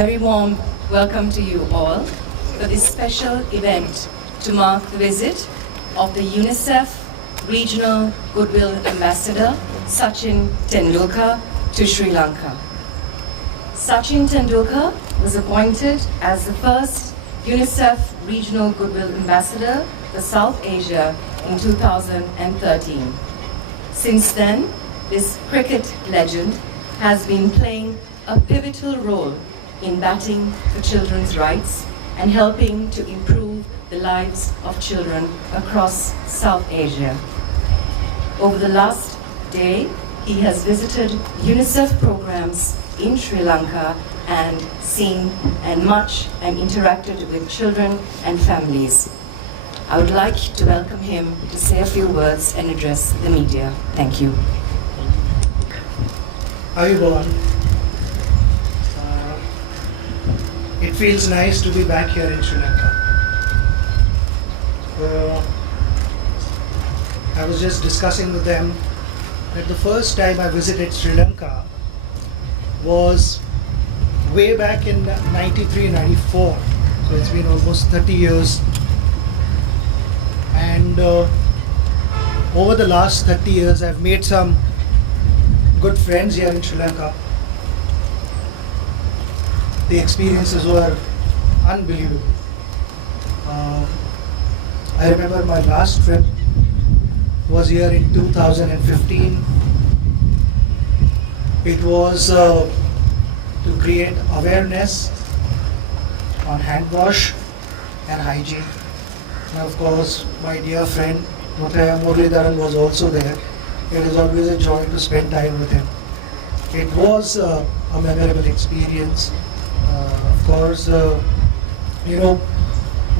very warm welcome to you all for this special event to mark the visit of the UNICEF Regional Goodwill Ambassador Sachin Tendulkar to Sri Lanka. Sachin Tendulkar was appointed as the first UNICEF Regional Goodwill Ambassador for South Asia in 2013. Since then, this cricket legend has been playing a pivotal role in batting for children's rights and helping to improve the lives of children across South Asia. Over the last day, he has visited UNICEF programs in Sri Lanka and seen and interacted with children and families. I would like to welcome him to say a few words and address the media. Thank you. Ayubowan. It feels nice to be back here in Sri Lanka. I was just discussing with them that the first time I visited Sri Lanka was way back in 93-94. So it's been almost 30 years. And over the last 30 years, I've made some good friends here in Sri Lanka. The experiences were unbelievable. I remember my last trip was here in 2015. It was to create awareness on hand wash and hygiene. And of course, my dear friend Mutaya Muralidharan was also there. It is always a joy to spend time with him. It was a memorable experience. Of course,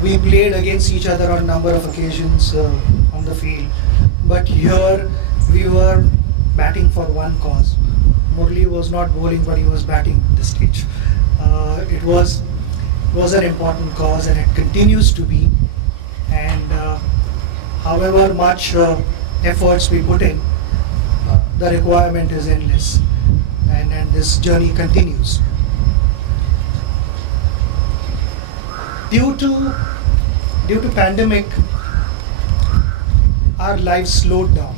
we played against each other on a number of occasions on the field. But here we were batting for one cause. Murli was not bowling, but he was batting at this stage. It was an important cause, and it continues to be. And however much efforts we put in, the requirement is endless, and this journey continues. Due to pandemic, our lives slowed down,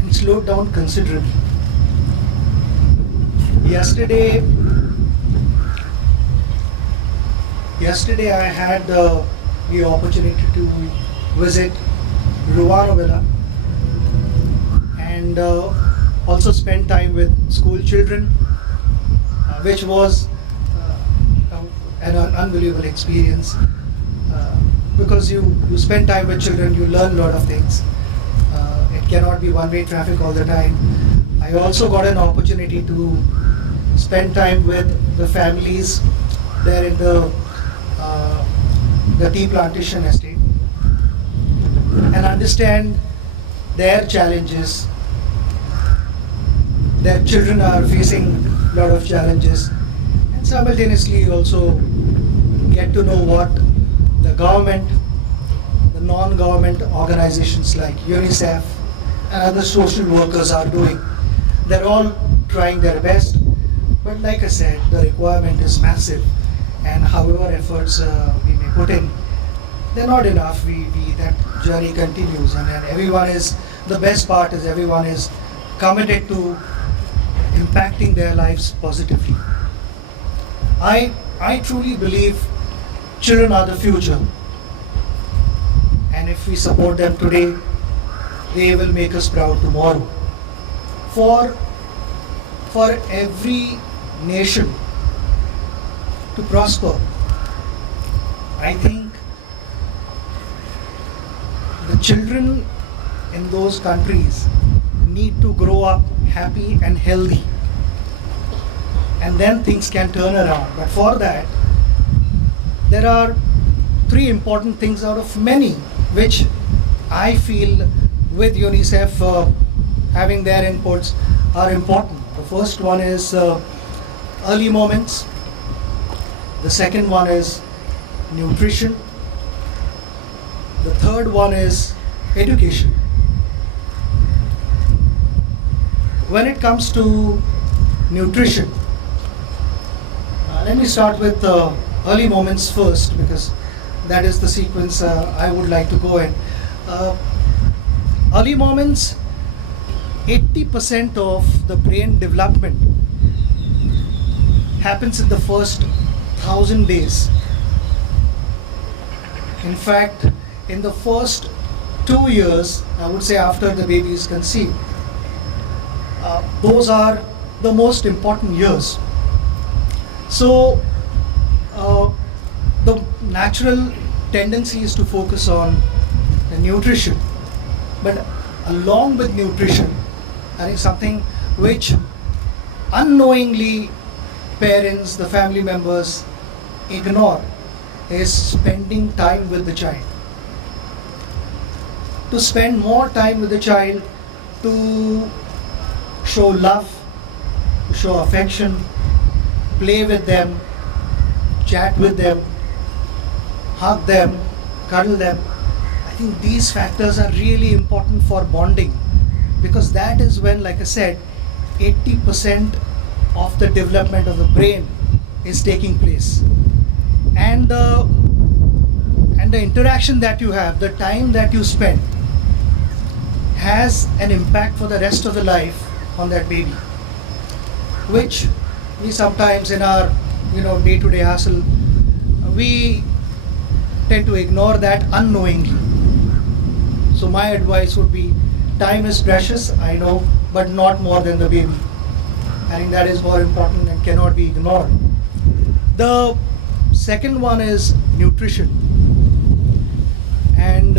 and slowed down considerably. Yesterday I had the opportunity to visit Ruwanavilla and also spend time with school children, which was an unbelievable experience. Because you spend time with children, you learn a lot of things. It cannot be one-way traffic all the time. I also got an opportunity to spend time with the families there in the tea plantation estate and understand their challenges. Their children are facing a lot of challenges, and simultaneously also get to know what the government, the non-government organizations like UNICEF and other social workers are doing. They're all trying their best, but like I said, the requirement is massive, and however efforts we may put in, they're not enough. That journey continues, and everyone is, the best part is everyone is committed to impacting their lives positively. I truly believe children are the future, and if we support them today, they will make us proud tomorrow. For every nation to prosper, I think the children in those countries need to grow up happy and healthy, and then things can turn around. But for that, there are three important things out of many which I feel with UNICEF having their inputs are important. The first one is early moments. The second one is nutrition. The third one is education. When it comes to nutrition, Let me start with early moments first, because that is the sequence I would like to go in. Early moments, 80% of the brain development happens in the first 1,000 days. In fact, in the first 2 years, I would say after the baby is conceived, those are the most important years. So, the natural tendency is to focus on the nutrition, but along with nutrition, I think something which unknowingly parents, the family members ignore is spending time with the child. To spend more time with the child, to show love, to show affection, play with them, chat with them, hug them, cuddle them. I think these factors are really important for bonding, because that is when, like I said, 80% of the development of the brain is taking place. And the interaction that you have, the time that you spend, has an impact for the rest of the life on that baby, which we sometimes in our day-to-day hustle, we tend to ignore that unknowingly. So my advice would be, time is precious, I know, but not more than the baby. I think that is more important and cannot be ignored. The second one is nutrition. And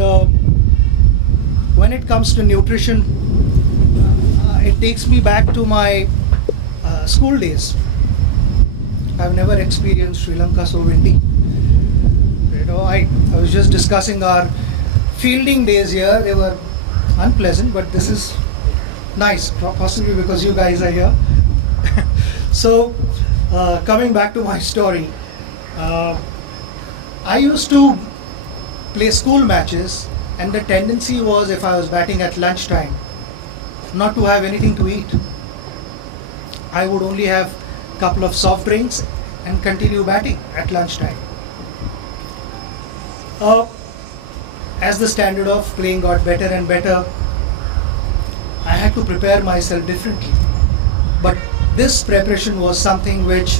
when it comes to nutrition, it takes me back to my school days. I've never experienced Sri Lanka so windy. I was just discussing our fielding days here. They were unpleasant, but this is nice, possibly because you guys are here. So, coming back to my story, I used to play school matches, and the tendency was, if I was batting at lunchtime, not to have anything to eat. I would only have a couple of soft drinks and continue batting at lunchtime. As the standard of playing got better and better, I had to prepare myself differently. But this preparation was something which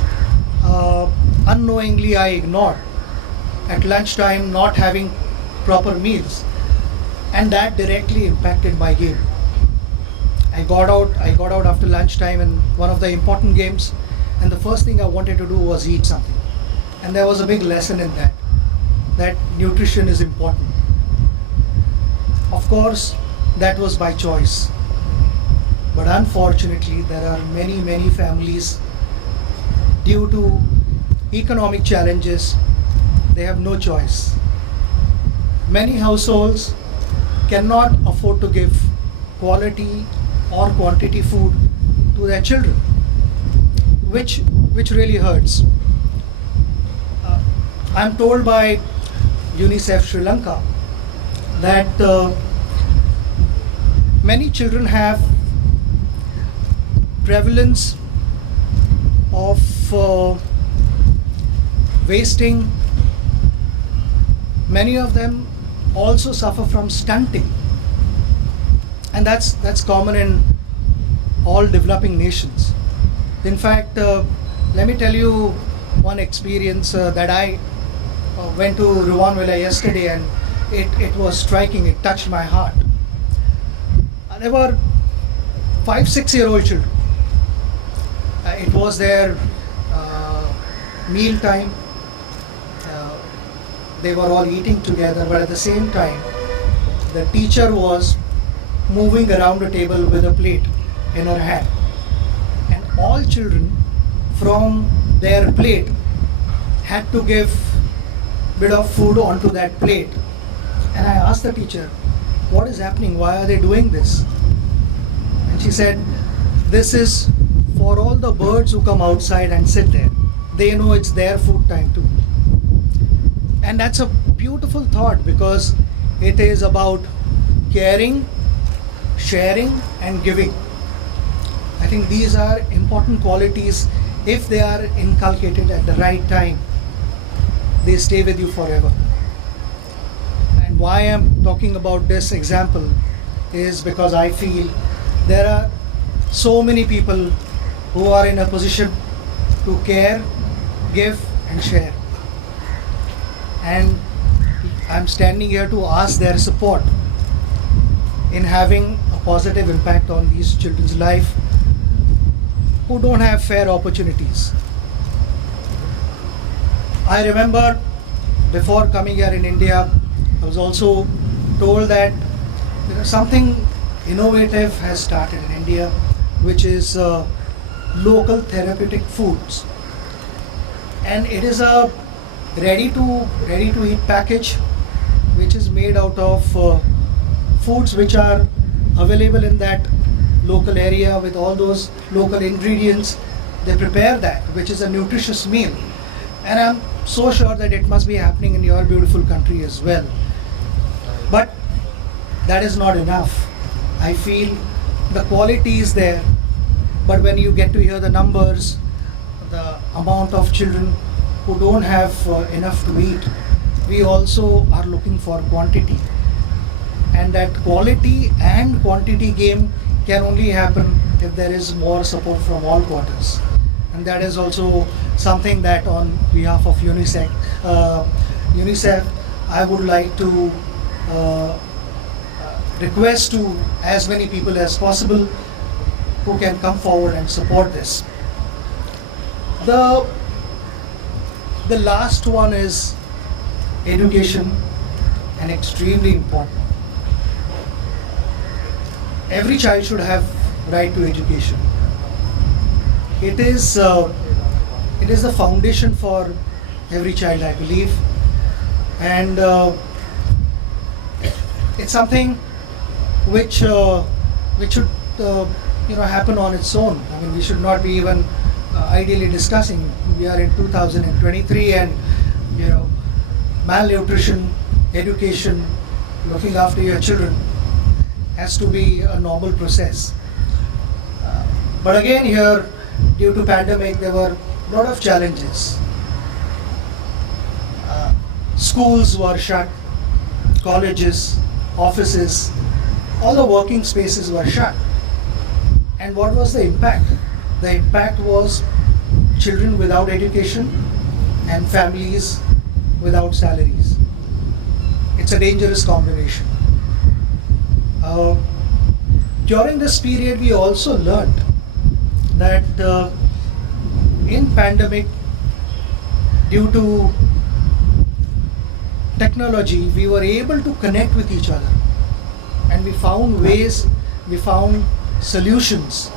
unknowingly I ignored. At lunchtime, not having proper meals, and that directly impacted my game. I got out after lunchtime in one of the important games, and the first thing I wanted to do was eat something. And there was a big lesson in that nutrition is important. Of course, that was by choice. But unfortunately, there are many families, due to economic challenges, they have no choice. Many households cannot afford to give quality or quantity food to their children, which really hurts. I'm told by UNICEF Sri Lanka that many children have prevalence of wasting. Many of them also suffer from stunting, and that's common in all developing nations. In fact, let me tell you one experience that I went to Ruwanvela yesterday, and it was striking. It touched my heart. There were 5-6-year-old children. It was their meal time. They were all eating together, but at the same time, the teacher was moving around the table with a plate in her hand. And all children from their plate had to give bit of food onto that plate. And I asked the teacher, what is happening? Why are they doing this? And she said, this is for all the birds who come outside and sit there. They know it's their food time too. And that's a beautiful thought, because it is about caring, sharing and giving. I think these are important qualities if they are inculcated at the right time, they stay with you forever. And why I'm talking about this example is because I feel there are so many people who are in a position to care, give, and share. And I'm standing here to ask their support in having a positive impact on these children's life who don't have fair opportunities. I remember before coming here in India, I was also told that something innovative has started in India, which is local therapeutic foods, and it is a ready to eat package which is made out of foods which are available in that local area with all those local ingredients. They prepare that, which is a nutritious meal, and I'm so sure that it must be happening in your beautiful country as well. But that is not enough. I feel the quality is there, but when you get to hear the numbers, the amount of children who don't have enough to eat, we also are looking for quantity. And that quality and quantity game can only happen if there is more support from all quarters. And that is also something that on behalf of UNICEF, I would like to request to as many people as possible who can come forward and support this. The last one is education, and extremely important. Every child should have right to education. It is the foundation for every child, I believe, and it's something which should happen on its own. I mean, we should not be even ideally discussing. We are in 2023, and malnutrition, education, looking after your children has to be a normal process. But again, here, due to pandemic, there were a lot of challenges. Schools were shut, colleges, offices, all the working spaces were shut. And what was the impact? The impact was children without education and families without salaries. It's a dangerous combination. During this period, we also learned that in pandemic, due to technology, we were able to connect with each other, and we found ways, we found solutions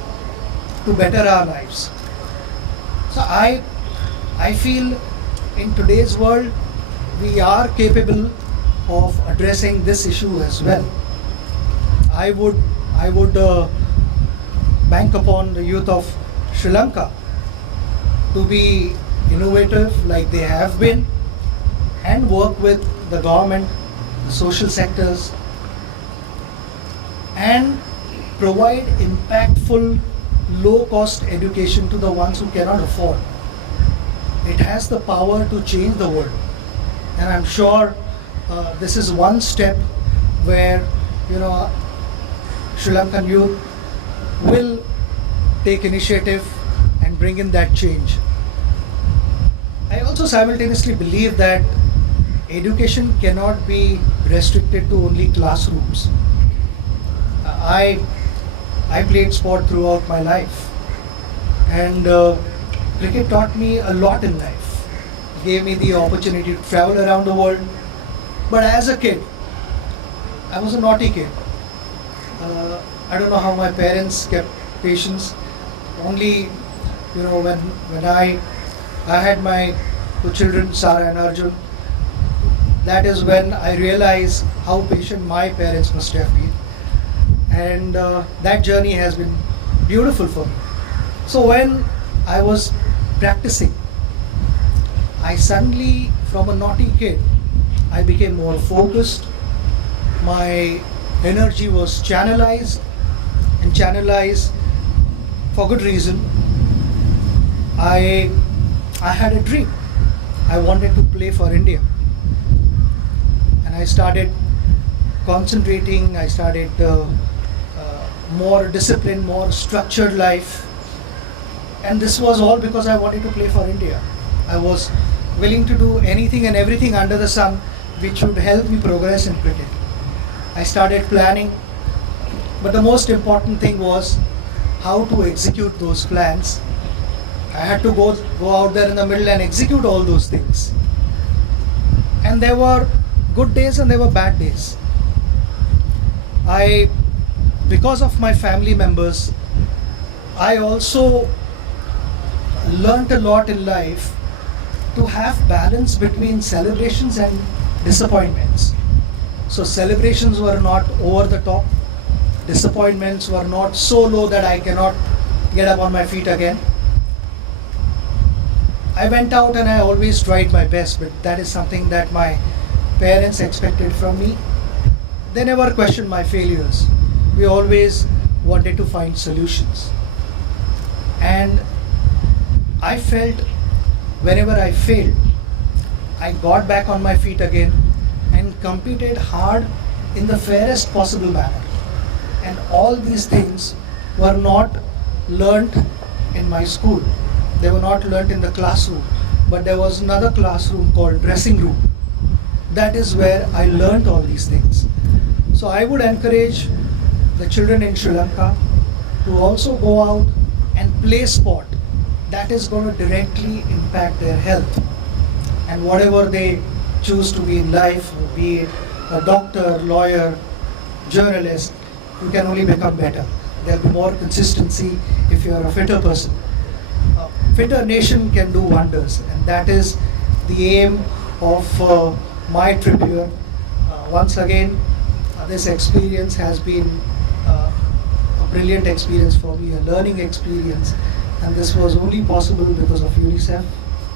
to better our lives. So I feel in today's world, we are capable of addressing this issue as well. I would bank upon the youth of Sri Lanka to be innovative like they have been, and work with the government, the social sectors, and provide impactful, low-cost education to the ones who cannot afford. It has the power to change the world, and I'm sure this is one step where Sri Lankan youth will take initiative and bring in that change. I also simultaneously believe that education cannot be restricted to only classrooms. I played sport throughout my life, and cricket taught me a lot in life. Gave me the opportunity to travel around the world. But as a kid, I was a naughty kid. I don't know how my parents kept patience. Only, when I had my two children, Sarah and Arjun, that is when I realized how patient my parents must have been. And that journey has been beautiful for me. So when I was practicing, I suddenly, from a naughty kid, I became more focused. My energy was channelized for good reason. I had a dream. I wanted to play for India. And I started concentrating, I started more disciplined, more structured life. And this was all because I wanted to play for India. I was willing to do anything and everything under the sun which would help me progress in cricket. I started planning, but the most important thing was how to execute those plans. I had to go out there in the middle and execute all those things. And there were good days and there were bad days. Because of my family members, I also learnt a lot in life to have balance between celebrations and disappointments. So celebrations were not over the top. Disappointments were not so low that I cannot get up on my feet again. I went out and I always tried my best, but that is something that my parents expected from me. They never questioned my failures. We always wanted to find solutions. And I felt whenever I failed, I got back on my feet again and competed hard in the fairest possible manner. And all these things were not learnt in my school. They were not learnt in the classroom. But there was another classroom called dressing room. That is where I learnt all these things. So I would encourage the children in Sri Lanka to also go out and play sport. That is going to directly impact their health. And whatever they choose to be in life, be it a doctor, lawyer, journalist, you can only become better. There will be more consistency if you are a fitter person. A fitter nation can do wonders, and that is the aim of my trip here. Once again, this experience has been a brilliant experience for me, a learning experience, and this was only possible because of UNICEF.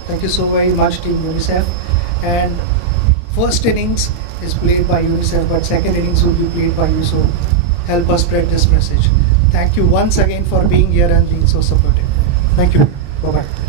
Thank you so very much, Team UNICEF. And first innings is played by UNICEF, but second innings will be played by you, so help us spread this message. Thank you once again for being here and being so supportive. Thank you. Bye-bye.